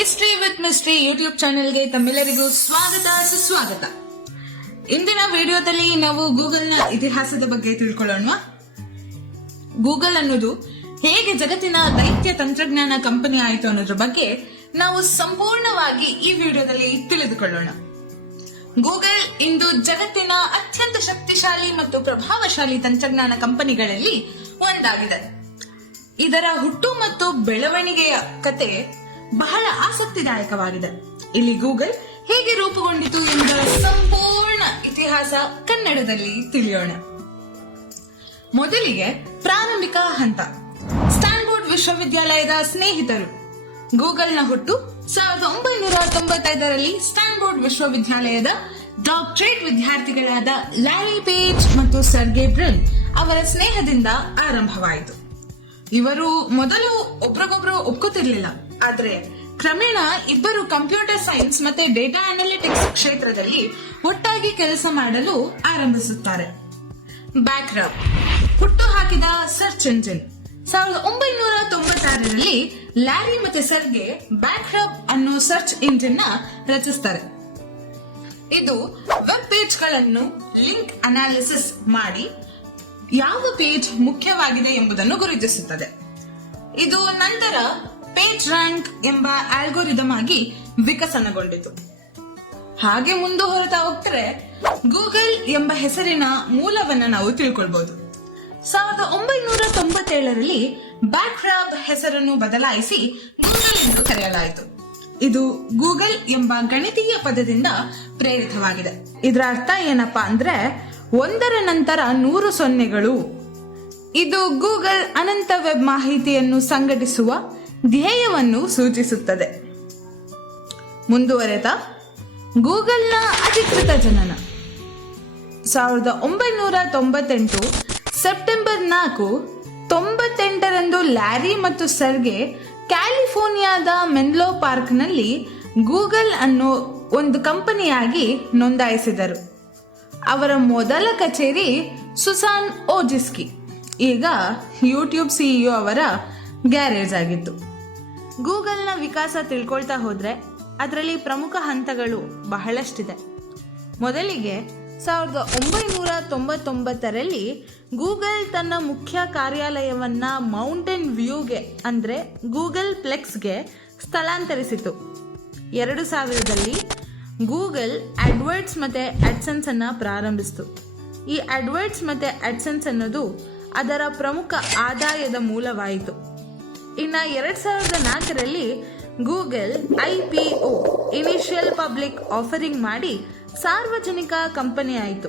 History with mystery YouTube ಚಾನೆಲ್ಗೆ ತಮ್ಮೆಲ್ಲರಿಗೂ ಸ್ವಾಗತ ಸುಸ್ವಾಗತ. ಇಂದಿನ ವಿಡಿಯೋದಲ್ಲಿ ನಾವು ಗೂಗಲ್ನ ಇತಿಹಾಸದ ಬಗ್ಗೆ ತಿಳ್ಕೊಳ್ಳೋಣ. ಗೂಗಲ್ ಅನ್ನೋದು ಹೇಗೆ ಜಗತ್ತಿನ ದೈತ್ಯ ತಂತ್ರಜ್ಞಾನ ಕಂಪನಿ ಆಯಿತು ಅನ್ನೋದ್ರ ಬಗ್ಗೆ ನಾವು ಸಂಪೂರ್ಣವಾಗಿ ಈ ವಿಡಿಯೋದಲ್ಲಿ ತಿಳಿದುಕೊಳ್ಳೋಣ. ಗೂಗಲ್ ಇಂದು ಜಗತ್ತಿನ ಅತ್ಯಂತ ಶಕ್ತಿಶಾಲಿ ಮತ್ತು ಪ್ರಭಾವಶಾಲಿ ತಂತ್ರಜ್ಞಾನ ಕಂಪನಿಗಳಲ್ಲಿ ಒಂದಾಗಿದೆ. ಇದರ ಹುಟ್ಟು ಮತ್ತು ಬೆಳವಣಿಗೆಯ ಕತೆ ಬಹಳ ಆಸಕ್ತಿದಾಯಕವಾಗಿದೆ. ಇಲ್ಲಿ ಗೂಗಲ್ ಹೇಗೆ ರೂಪುಗೊಂಡಿತು ಎಂಬ ಸಂಪೂರ್ಣ ಇತಿಹಾಸ ಕನ್ನಡದಲ್ಲಿ ತಿಳಿಯೋಣ. ಮೊದಲಿಗೆ ಪ್ರಾರಂಭಿಕ ಹಂತ. ಸ್ಟ್ಯಾನ್ಫೋರ್ಡ್ ವಿಶ್ವವಿದ್ಯಾಲಯದ ಸ್ನೇಹಿತರು. ಗೂಗಲ್ನ ಹುಟ್ಟು 1995ರಲ್ಲಿ ಸ್ಟ್ಯಾನ್ಫೋರ್ಡ್ ವಿಶ್ವವಿದ್ಯಾಲಯದ ಡಾಕ್ಟರೇಟ್ ವಿದ್ಯಾರ್ಥಿಗಳಾದ ಲ್ಯಾರಿ ಪೇಜ್ ಮತ್ತು ಸರ್ಗೆ ಬ್ರಿನ್ ಅವರ ಸ್ನೇಹದಿಂದ ಆರಂಭವಾಯಿತು. ಇವರು ಮೊದಲು ಒಬ್ರಿಗೊಬ್ರು ಒಪ್ಕೋತಿರ್ಲಿಲ್ಲ, ಆದ್ರೆ ಕ್ರಮೇಣ ಇಬ್ಬರು ಕಂಪ್ಯೂಟರ್ ಸೈನ್ಸ್ ಮತ್ತೆ ಡೇಟಾ ಅನಾಲಿಟಿಕ್ಸ್ ಕ್ಷೇತ್ರದಲ್ಲಿ ಒಟ್ಟಾಗಿ ಕೆಲಸ ಮಾಡಲು ಆರಂಭಿಸುತ್ತಾರೆ. ಬ್ಯಾಕ್ರಬ್ ಹುಟ್ಟು ಹಾಕಿದ ಸರ್ಚ್ ಇಂಜಿನ್. 1996ರಲ್ಲಿ ಲ್ಯಾರಿ ಮತ್ತೆ ಸರ್ಗೆ ಬ್ಯಾಕ್ರಬ್ ಅನ್ನೋ ಸರ್ಚ್ ಇಂಜಿನ್ ನ ರಚಿಸ್ತಾರೆ. ಇದು ವೆಬ್ ಪೇಜ್ ಗಳನ್ನು ಲಿಂಕ್ ಅನಾಲಿಸಿಸ್ ಮಾಡಿ ಯಾವ ಪೇಜ್ ಮುಖ್ಯವಾಗಿದೆ ಎಂಬುದನ್ನು ಗುರುತಿಸುತ್ತದೆ. ಇದು ನಂತರ ಪೇಜ್ ರ್ಯಾಂಕ್ ಎಂಬ ಆಲ್ಗೋರಿದಮ್ ಆಗಿ ವಿಕಸನಗೊಂಡಿತು. ಹಾಗೆ ಮುಂದುವರೆತಾ ಹೋಗ್ತಾರೆ ಗೂಗಲ್ ಎಂಬ ಹೆಸರಿನ ಮೂಲವನ್ನ ನಾವು ತಿಳ್ಕೊಳ್ಬಹುದು. 1997ರಲ್ಲಿ ಬ್ಯಾಕ್ರಬ್ ಹೆಸರನ್ನು ಬದಲಾಯಿಸಿ ಗೂಗಲ್ ಎಂದು ಕರೆಯಲಾಯಿತು. ಇದು ಗೂಗಲ್ ಎಂಬ ಗಣಿತೀಯ ಪದದಿಂದ ಪ್ರೇರಿತವಾಗಿದೆ. ಇದರ ಅರ್ಥ ಏನಪ್ಪಾ ಅಂದ್ರೆ ಒಂದರ ನಂತರ 100 ಸೊನ್ನೆಗಳು. ಇದು ಗೂಗಲ್ ಅನಂತ ವೆಬ್ ಮಾಹಿತಿಯನ್ನು ಸಂಘಟಿಸುವ ಧ್ಯೇಯವನ್ನು ಸೂಚಿಸುತ್ತದೆ. ಮುಂದುವರೆದ ಗೂಗಲ್ನ ಅಧಿಕೃತ ಜನನ. 1998 ಸೆಪ್ಟೆಂಬರ್ 4, 98ರಂದು ಲ್ಯಾರಿ ಮತ್ತು ಸರ್ಗೆ ಕ್ಯಾಲಿಫೋರ್ನಿಯಾದ ಮೆನ್ಲೋ ಪಾರ್ಕ್ನಲ್ಲಿ ಗೂಗಲ್ ಅನ್ನೋ ಒಂದು ಕಂಪನಿಯಾಗಿ ನೋಂದಾಯಿಸಿದರು. ಅವರ ಮೊದಲ ಕಚೇರಿ ಸುಸಾನ್ ಓಜಿಸ್ಕಿ, ಈಗ ಯೂಟ್ಯೂಬ್ ಸಿಇಒ ಅವರ ಗ್ಯಾರೇಜ್ ಆಗಿತ್ತು. ಗೂಗಲ್ನ ವಿಕಾಸ ತಿಳ್ಕೊಳ್ತಾ ಹೋದ್ರೆ ಅದರಲ್ಲಿ ಪ್ರಮುಖ ಹಂತಗಳು ಬಹಳಷ್ಟಿದೆ. ಮೊದಲಿಗೆ 1999ರಲ್ಲಿ ಗೂಗಲ್ ತನ್ನ ಮುಖ್ಯ ಕಾರ್ಯಾಲಯವನ್ನ ಮೌಂಟೇನ್ ವ್ಯೂಗೆ ಅಂದ್ರೆ ಗೂಗಲ್ ಪ್ಲೆಕ್ಸ್ಗೆ ಸ್ಥಳಾಂತರಿಸಿತು. 2000ರಲ್ಲಿ ಗೂಗಲ್ ಅಡ್ವರ್ಡ್ಸ್ ಮತ್ತೆ ಅಡ್ಸೆನ್ಸ್ ಅನ್ನ ಪ್ರಾರಂಭಿಸಿತು. ಈ ಅಡ್ವರ್ಡ್ಸ್ ಮತ್ತೆ ಅಡ್ಸೆನ್ಸ್ ಅನ್ನೋದು ಅದರ ಪ್ರಮುಖ ಆದಾಯದ ಮೂಲವಾಯಿತು. ಇನ್ನ 2004ರಲ್ಲಿ Google IPO initial public offering ಮಾಡಿ ಸಾರ್ವಜನಿಕ ಕಂಪನಿ ಆಯಿತು.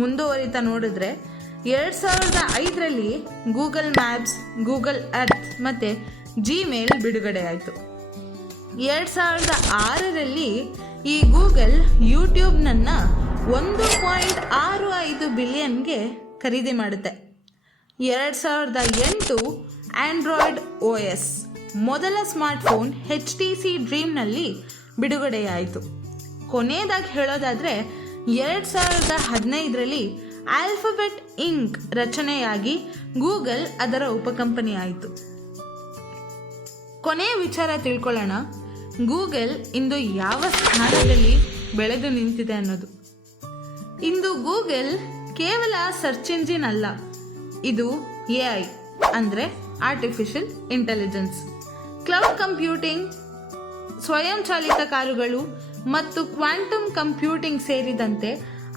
ಮುಂದುವರಿತಾ ನೋಡಿದ್ರೆ 2005ರಲ್ಲಿ ಗೂಗಲ್ ಮ್ಯಾಪ್ಸ್, ಗೂಗಲ್ ಅರ್ತ್ ಮತ್ತೆ ಜಿಮೇಲ್ ಬಿಡುಗಡೆ ಆಯಿತು. 2006ರಲ್ಲಿ ಈ ಗೂಗಲ್ ಯೂಟ್ಯೂಬ್ ನನ್ನ 1.65 ಬಿಲಿಯನ್ಗೆ ಖರೀದಿ ಮಾಡುತ್ತೆ. 2008 ಆಂಡ್ರಾಯ್ಡ್ OS ಮೊದಲ ಸ್ಮಾರ್ಟ್ಫೋನ್ HTC ಡ್ರೀಮ್ನಲ್ಲಿ ಬಿಡುಗಡೆಯಾಯಿತು. ಕೊನೆಯದಾಗಿ ಹೇಳೋದಾದ್ರೆ 2015ರಲ್ಲಿ ಆಲ್ಫಾಬೆಟ್ ಇಂಕ್ ರಚನೆಯಾಗಿ ಗೂಗಲ್ ಅದರ ಉಪಕಂಪನಿ ಆಯಿತು. ಕೊನೆಯ ವಿಚಾರ ತಿಳ್ಕೊಳ್ಳೋಣ, ಗೂಗಲ್ ಇಂದು ಯಾವ ಸ್ಥಾನದಲ್ಲಿ ಬೆಳೆದು ನಿಂತಿದೆ ಅನ್ನೋದು. ಇಂದು ಗೂಗಲ್ ಕೇವಲ ಸರ್ಚ್ ಇಂಜಿನ್ ಅಲ್ಲ, ಇದು AI ಅಂದ್ರೆ ಆರ್ಟಿಫಿಷಿಯಲ್ ಇಂಟೆಲಿಜೆನ್ಸ್, ಕ್ಲೌಡ್ ಕಂಪ್ಯೂಟಿಂಗ್, ಸ್ವಯಂಚಾಲಿತ ಕಾರುಗಳು ಮತ್ತು ಕ್ವಾಂಟಮ್ ಕಂಪ್ಯೂಟಿಂಗ್ ಸೇರಿದಂತೆ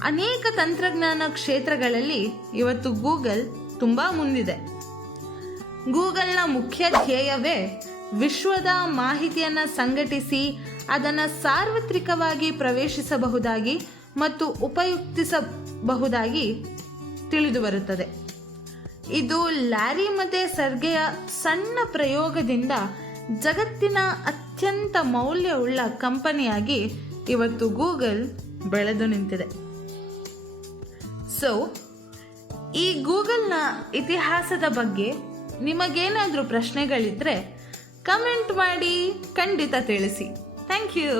ಅನೇಕ ತಂತ್ರಜ್ಞಾನ ಕ್ಷೇತ್ರಗಳಲ್ಲಿ ಇವತ್ತು ಗೂಗಲ್ ತುಂಬಾ ಮುಂದಿದೆ. ಗೂಗಲ್ನ ಮುಖ್ಯ ಧ್ಯೇಯವೇ ವಿಶ್ವದ ಮಾಹಿತಿಯನ್ನ ಸಂಘಟಿಸಿ ಅದನ್ನು ಸಾರ್ವತ್ರಿಕವಾಗಿ ಪ್ರವೇಶಿಸಬಹುದಾಗಿ ಮತ್ತು ಉಪಯುಕ್ತಿಸಬಹುದಾಗಿ ತಿಳಿದು ಬರುತ್ತದೆ. ಇದು ಲ್ಯಾರಿ ಮತ್ತೆ ಸರ್ಗೆಯ ಸಣ್ಣ ಪ್ರಯೋಗದಿಂದ ಜಗತ್ತಿನ ಅತ್ಯಂತ ಮೌಲ್ಯವುಳ್ಳ ಕಂಪನಿಯಾಗಿ ಇವತ್ತು ಗೂಗಲ್ ಬೆಳೆದು ನಿಂತಿದೆ. ಈ ಗೂಗಲ್ನ ಇತಿಹಾಸದ ಬಗ್ಗೆ ನಿಮಗೇನಾದ್ರೂ ಪ್ರಶ್ನೆಗಳಿದ್ರೆ ಕಮೆಂಟ್ ಮಾಡಿ ಖಂಡಿತ ತಿಳಿಸಿ. Thank you.